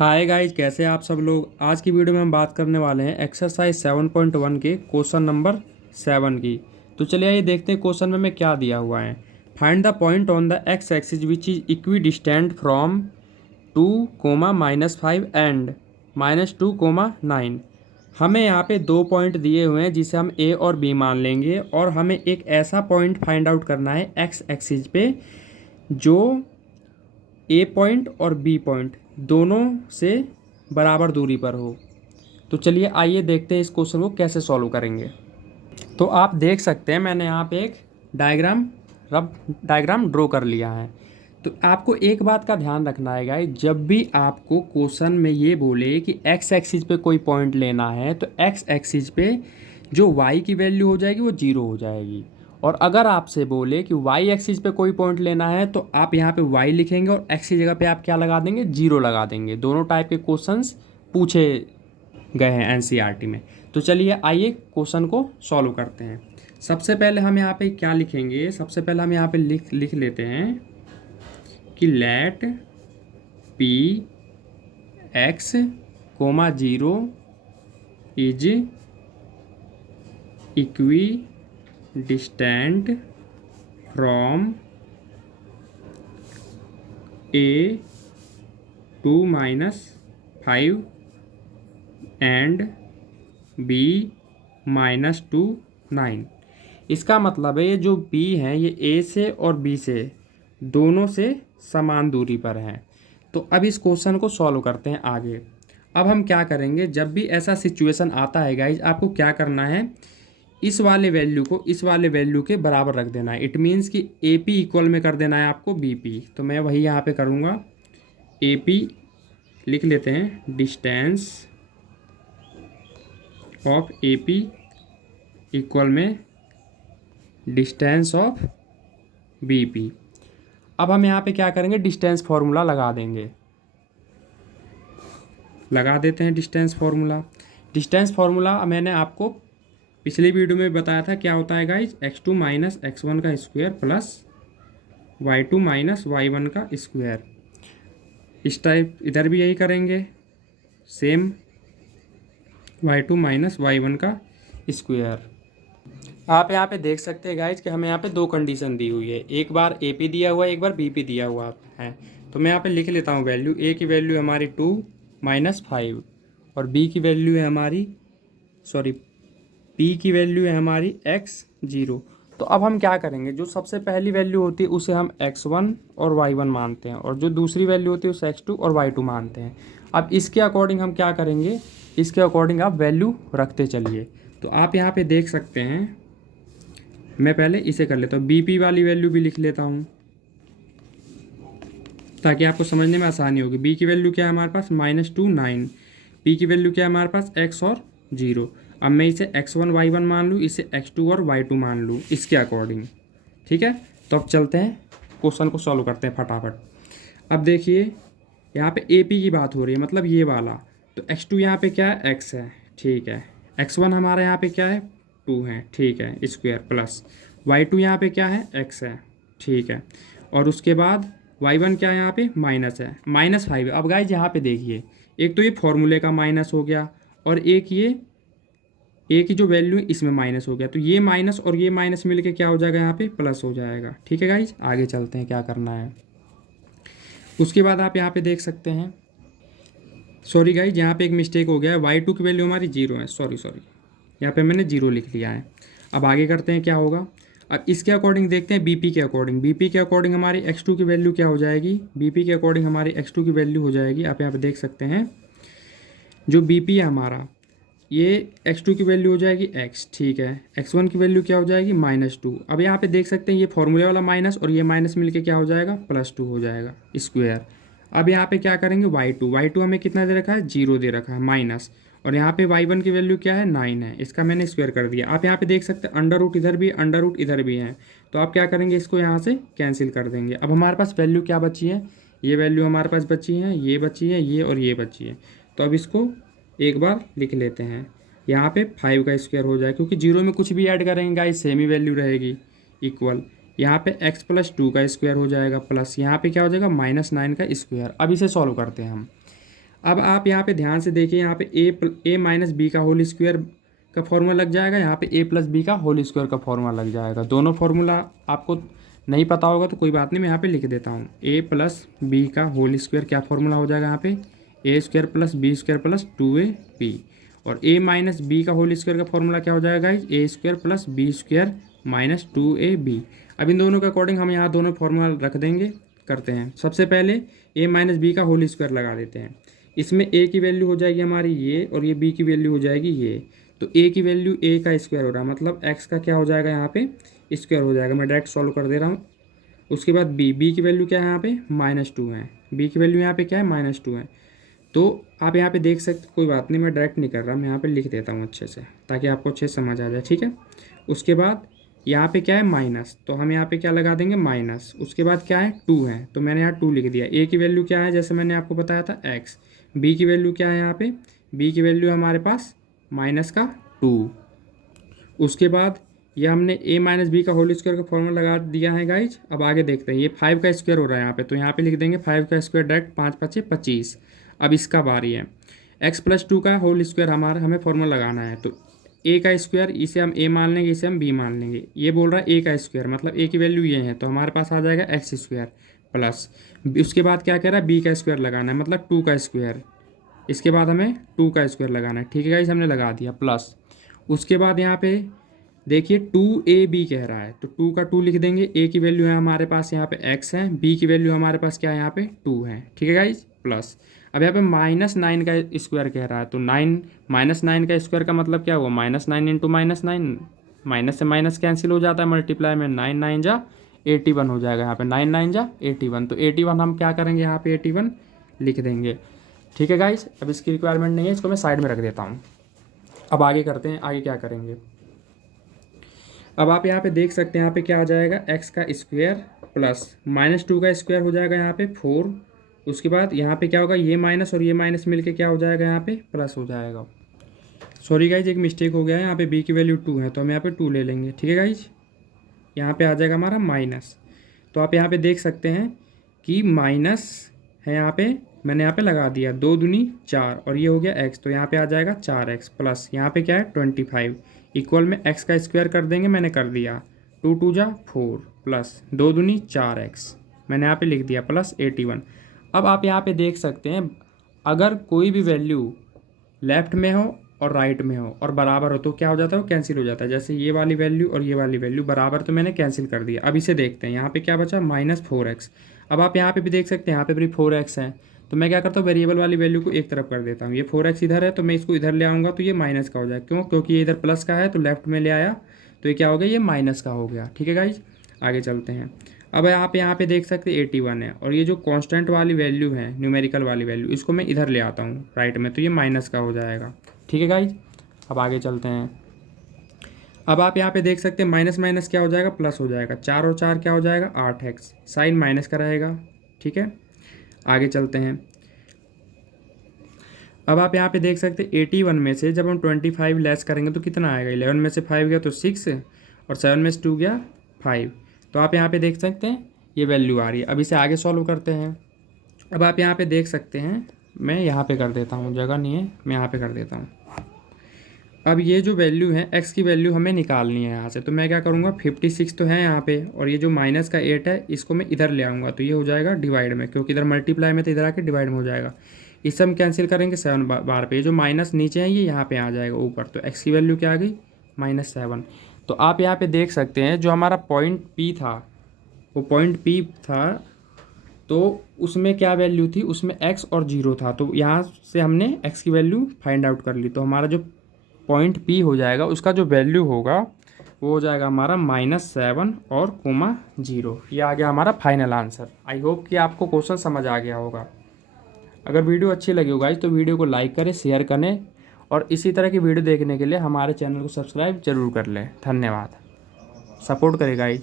Hi guys, कैसे हैं आप सब लोग। आज की वीडियो में हम बात करने वाले हैं एक्सरसाइज 7.1 के क्वेश्चन नंबर 7 की। तो चलिए आइए देखते हैं क्वेश्चन में क्या दिया हुआ है। Find the point on the x axis which is equidistant from 2, -5 and -2, 9। हमें यहाँ पे दो पॉइंट दिए हुए हैं जिसे हम ए और बी मान लेंगे, और हमें एक ऐसा पॉइंट फाइंड आउट करना है एक्स एक्सिस पे जो ए पॉइंट और बी पॉइंट दोनों से बराबर दूरी पर हो। तो चलिए आइए देखते हैं इस क्वेश्चन को कैसे सॉल्व करेंगे। तो आप देख सकते हैं मैंने यहाँ पे एक रफ डायग्राम ड्रॉ कर लिया है। तो आपको एक बात का ध्यान रखना है गाइस, जब भी आपको क्वेश्चन में ये बोले कि एक्स एक्सिस पे कोई पॉइंट लेना है तो एक्स एक्सिस पे जो वाई की वैल्यू हो जाएगी वो जीरो हो जाएगी। और अगर आपसे बोले कि वाई एक्सिस पे कोई पॉइंट लेना है तो आप यहाँ पे वाई लिखेंगे और एक्स की जगह पे आप क्या लगा देंगे, जीरो लगा देंगे। दोनों टाइप के क्वेश्चंस पूछे गए हैं एनसीईआरटी में। तो चलिए आइए क्वेश्चन को सॉल्व करते हैं। सबसे पहले हम यहाँ पे क्या लिखेंगे, सबसे पहले हम यहाँ पे लिख लेते हैं कि let P X comma zero is equidistant from A 2-5 and B -2, 9। इसका मतलब है ये जो बी हैं ये ए से और बी से दोनों से समान दूरी पर हैं। तो अब इस क्वेश्चन को सॉल्व करते हैं आगे। अब हम क्या करेंगे, जब भी ऐसा सिचुएशन आता है गाइज, आपको क्या करना है, इस वाले वैल्यू को इस वाले वैल्यू के बराबर रख देना है। इट मीन्स कि ए पी इक्वल में कर देना है आपको बी पी। तो मैं वही यहाँ पे करूँगा, ए पी लिख लेते हैं distance of A P equal में डिस्टेंस ऑफ बी पी। अब हम यहाँ पे क्या करेंगे, डिस्टेंस फार्मूला लगा देंगे। लगा देते हैं डिस्टेंस फार्मूला। डिस्टेंस फार्मूला मैंने आपको पिछली वीडियो में बताया था क्या होता है गाइज, x2 - x1 का स्क्वायर प्लस y2 - y1 का स्क्वायर। इस टाइप इधर भी यही करेंगे, सेम y2 - y1 का स्क्वायर। आप यहाँ पे देख सकते हैं गाइज कि हमें यहाँ पे दो कंडीशन दी हुई है, एक बार ए पी दिया हुआ है, एक बार बी पी दिया हुआ है। तो मैं यहाँ पे लिख लेता हूँ वैल्यू। ए की वैल्यू है हमारी 2-5 और बी की वैल्यू है हमारी पी की वैल्यू है हमारी x0। तो अब हम क्या करेंगे, जो सबसे पहली वैल्यू होती है उसे हम x1 और y1 मानते हैं, और जो दूसरी वैल्यू होती है उसे x2 और y2 मानते हैं। अब इसके अकॉर्डिंग हम क्या करेंगे, इसके अकॉर्डिंग आप वैल्यू रखते चलिए। तो आप यहाँ पे देख सकते हैं, मैं पहले इसे कर लेता हूँ, बी पी वाली वैल्यू भी लिख लेता हूँ ताकि आपको समझने में आसानी होगी। बी की वैल्यू क्या है हमारे पास, -2, 9। पी की वैल्यू क्या है हमारे पास, x और 0। अब मैं इसे x1 y1 मान लूँ, इसे x2 और y2 मान लूँ इसके अकॉर्डिंग। ठीक है, तो अब चलते हैं क्वेश्चन को सॉल्व करते हैं फटाफट। अब देखिए यहाँ पे ए पी की बात हो रही है, मतलब ये वाला। तो x2 यहाँ पे क्या है, x है, ठीक है। x1 हमारा यहाँ पे क्या है, 2 है, ठीक है, स्क्वायर प्लस y2 यहाँ पे क्या है, x है, ठीक है। और उसके बाद y1 क्या है यहाँ पे, माइनस है, -5। अब गाइज यहाँ पे देखिए, एक तो ये फॉर्मूले का माइनस हो गया, और एक ये ए की जो वैल्यू है इसमें माइनस हो गया। तो ये माइनस और ये माइनस मिलके क्या हो जाएगा, यहाँ पे प्लस हो जाएगा। ठीक है गाइज, आगे चलते हैं क्या करना है। उसके बाद आप यहाँ पे देख सकते हैं, सॉरी गाइज यहाँ पे एक मिस्टेक हो गया है, y2 की वैल्यू हमारी 0 है, सॉरी यहाँ पे मैंने 0 लिख लिया है। अब आगे करते हैं क्या होगा। अब इसके अकॉर्डिंग देखते हैं बीपी के अकॉर्डिंग। बीपी के अकॉर्डिंग हमारी x2 की वैल्यू क्या हो जाएगी, बीपी के अकॉर्डिंग हमारी x2 की वैल्यू हो जाएगी, आप यहाँ पे देख सकते हैं, जो बीपी है हमारा, ये x2 की वैल्यू हो जाएगी x, ठीक है। x1 की वैल्यू क्या हो जाएगी, -2। अब यहाँ पे देख सकते हैं ये फॉर्मूले वाला माइनस और ये माइनस मिलके क्या हो जाएगा, +2 हो जाएगा स्क्वायर। अब यहाँ पे क्या करेंगे, y2 हमें कितना दे रखा है, 0 दे रखा है, माइनस। और यहाँ पे y1 की वैल्यू क्या है, 9 है, इसका मैंने स्क्वायर कर दिया। आप यहाँ पे देख सकते हैं अंडर रूट इधर भी, अंडर रूट इधर भी है। तो आप क्या करेंगे, इसको यहाँ से कैंसिल कर देंगे। अब हमारे पास वैल्यू क्या बची है, ये वैल्यू हमारे पास बची है, ये बची है, ये और ये बची है। तो अब इसको एक बार लिख लेते हैं, यहाँ पे 5 का स्क्वायर हो जाए, क्योंकि 0 में कुछ भी ऐड करेंगे गाइस सेम ही वैल्यू रहेगी, इक्वल। यहाँ पे x + 2 का स्क्वायर हो जाएगा, प्लस यहाँ पे क्या हो जाएगा, -9 का स्क्वायर। अब इसे सॉल्व करते हैं हम। अब आप यहाँ पे ध्यान से देखिए, यहाँ पे ए माइनस बी का होल स्क्वायर का फॉर्मूला लग जाएगा, यहाँ पे ए प्लस बी का होल स्क्वायर का फॉर्मूला लग जाएगा। दोनों फॉर्मूला आपको नहीं पता होगा तो कोई बात नहीं, मैं यहाँ पे लिख देता हूँ। ए प्लस बी का होल स्क्वायर क्या फॉर्मूला हो जाएगा यहाँ पे, A square plus B square plus 2ab। और ए माइनस बी का होल स्क्वायर का फॉर्मूला क्या हो जाएगा guys, A square plus B square minus 2ab। अब इन दोनों के अकॉर्डिंग हम यहाँ दोनों फॉर्मूला रख देंगे। करते हैं, सबसे पहले ए माइनस बी का होल स्क्वायर लगा देते हैं। इसमें ए की वैल्यू हो जाएगी हमारी ये, और ये बी की वैल्यू हो जाएगी ये। तो ए की वैल्यू ए का स्क्वायर हो रहा है, मतलब एक्स का क्या हो जाएगा यहाँ पे स्क्वायर हो जाएगा। मैं डायरेक्ट सॉल्व कर दे रहा हूँ। उसके बाद बी की वैल्यू क्या है यहाँ पे -2 है। बी की वैल्यू यहाँ पे क्या है -2 है। तो आप यहाँ पे देख सकते, कोई बात नहीं मैं डायरेक्ट नहीं कर रहा, मैं यहाँ पे लिख देता हूँ अच्छे से ताकि आपको अच्छे से समझ आ जाए, ठीक है। उसके बाद यहाँ पे क्या है माइनस, तो हम यहाँ पे क्या लगा देंगे माइनस। उसके बाद क्या है 2 है, तो मैंने यहाँ 2 लिख दिया। ए की वैल्यू क्या है, जैसे मैंने आपको बताया था एक्स। बी की वैल्यू क्या है यहाँ पे, बी की वैल्यू हमारे पास -2। उसके बाद ये हमने ए माइनस बी का होल स्क्वायर का फॉर्मूला लगा दिया है गाइज। अब आगे देखते हैं, ये 5 का स्क्वायर हो रहा है यहाँ पे, तो यहाँ पे लिख देंगे 5 का स्क्वायर डायरेक्ट, 5 × 5 = 25। अब इसका बारी है, x + 2 का होल स्क्वायर हमें फॉर्मूला लगाना है। तो ए का स्क्वायर, इसे हम ए मान लेंगे, इसे हम बी मान लेंगे। ये बोल रहा है ए का स्क्वायर, मतलब ए की वैल्यू ये है, तो हमारे पास आ जाएगा x² प्लस, उसके बाद क्या कह रहा है बी का स्क्वायर लगाना है, मतलब 2 का स्क्वायर। इसके बाद हमें 2 का स्क्वायर लगाना है, ठीक है गाइस, हमने लगा दिया प्लस। उसके बाद यहाँ पे देखिए 2ab कह रहा है, तो 2 का 2 लिख देंगे। ए की वैल्यू है हमारे पास यहाँ पे x है, बी की वैल्यू हमारे पास क्या है यहाँ पे 2 है, ठीक है गाइज, प्लस। अब यहाँ पे -9 का स्क्वायर कह रहा है, तो 9 का स्क्वायर का मतलब क्या हुआ, -9 × -9, माइनस से माइनस कैंसिल हो जाता है, मल्टीप्लाई में 9 9 जा 81 हो जाएगा। यहाँ पे 9 9 जा 81, तो 81 हम क्या करेंगे यहाँ पे 81 लिख देंगे, ठीक है गाइज। अब इसकी रिक्वायरमेंट नहीं है, इसको मैं साइड में रख देता हूँ। अब आगे करते हैं, आगे क्या करेंगे। अब आप यहाँ पे देख सकते हैं, यहाँ पे क्या आ जाएगा x का स्क्वायर प्लस -2 का स्क्वायर हो जाएगा यहाँ पे 4। उसके बाद यहाँ पे क्या होगा, ये माइनस और ये माइनस मिलके क्या हो जाएगा यहाँ पे प्लस हो जाएगा। सॉरी गाइज, एक मिस्टेक हो गया है, यहाँ पे b की वैल्यू 2 है, तो हम यहाँ पे 2 ले लेंगे, ठीक है गाइज। यहाँ पे आ जाएगा हमारा माइनस। तो आप यहाँ पे देख सकते हैं कि माइनस है, यहाँ पे मैंने यहाँ पे लगा दिया 2 दूनी 4, और ये हो गया x, तो यहाँ पे आ जाएगा 4x प्लस यहाँ पे क्या है 25 इक्वल में x का स्क्वायर कर देंगे, मैंने कर दिया 2 2 जा 4 प्लस 2 दूनी 4x, मैंने यहाँ पे लिख दिया प्लस 81। अब आप यहाँ पे देख सकते हैं, अगर कोई भी वैल्यू लेफ्ट में हो और राइट में हो और बराबर हो तो क्या हो जाता है, वो कैंसिल हो जाता है। जैसे ये वाली वैल्यू और ये वाली वैल्यू बराबर, तो मैंने कैंसिल कर दिया। अब इसे देखते हैं, यहाँ पे क्या बचा -4x। अब आप यहाँ पे भी देख सकते हैं, यहाँ पे भी 4x है, तो मैं क्या करता हूँ वेरिएबल वाली वैल्यू को एक तरफ कर देता हूँ। ये 4x इधर है, तो मैं इसको इधर ले आऊँगा तो ये माइनस का हो जाएगा। क्यों, क्योंकि ये इधर प्लस का है, तो लेफ्ट में ले आया तो ये क्या हो गया, ये माइनस का हो गया, ठीक है गाइज। आगे चलते हैं। अब आप यहाँ पे देख सकते हैं 81 है, और ये जो कांस्टेंट वाली वैल्यू है, न्यूमेरिकल वाली वैल्यू, इसको मैं इधर ले आता हूँ राइट में, तो ये माइनस का हो जाएगा, ठीक है गाइज। अब आगे चलते हैं। अब आप यहाँ पे देख सकते हैं माइनस माइनस क्या हो जाएगा, प्लस हो जाएगा। 4 और 4 क्या हो जाएगा 8x, साइन माइनस का रहेगा, ठीक है। आगे चलते हैं। अब आप यहाँ पे देख सकते हैं 81 में से जब हम 25 लेस करेंगे तो कितना आएगा, 11 में से 5 गया तो 6, और 7 में से 2 गया 5। तो आप यहाँ पे देख सकते हैं ये वैल्यू आ रही है। अब इसे आगे सॉल्व करते हैं। अब आप यहाँ पे देख सकते हैं, मैं यहाँ पे कर देता हूँ, जगह नहीं है, मैं यहाँ पे कर देता हूँ। अब ये जो वैल्यू है x की वैल्यू हमें निकालनी है यहाँ से, तो मैं क्या करूँगा 56 तो है यहाँ पे, और ये जो -8 है इसको मैं इधर ले आऊँगा, तो ये हो जाएगा डिवाइड में, क्योंकि इधर मल्टीप्लाई में तो इधर आके डिवाइड में हो जाएगा। इससे हम कैंसिल करेंगे 7 बार पे, ये जो माइनस नीचे है ये यहाँ पे आ जाएगा ऊपर, तो x की वैल्यू क्या आ गई -7। तो आप यहाँ पे देख सकते हैं जो हमारा पॉइंट P था, वो पॉइंट P था, तो उसमें क्या वैल्यू थी, उसमें x और 0 था, तो यहाँ से हमने x की वैल्यू फाइंड आउट कर ली। तो हमारा जो पॉइंट P हो जाएगा, उसका जो वैल्यू होगा वो हो जाएगा हमारा -7 और 0। ये आ गया हमारा फाइनल आंसर। आई होप कि आपको क्वेश्चन समझ आ गया होगा। अगर वीडियो अच्छी लगी हो गाइज तो वीडियो को लाइक करें, शेयर करें, और इसी तरह की वीडियो देखने के लिए हमारे चैनल को सब्सक्राइब जरूर कर लें। धन्यवाद, सपोर्ट करें गाइज।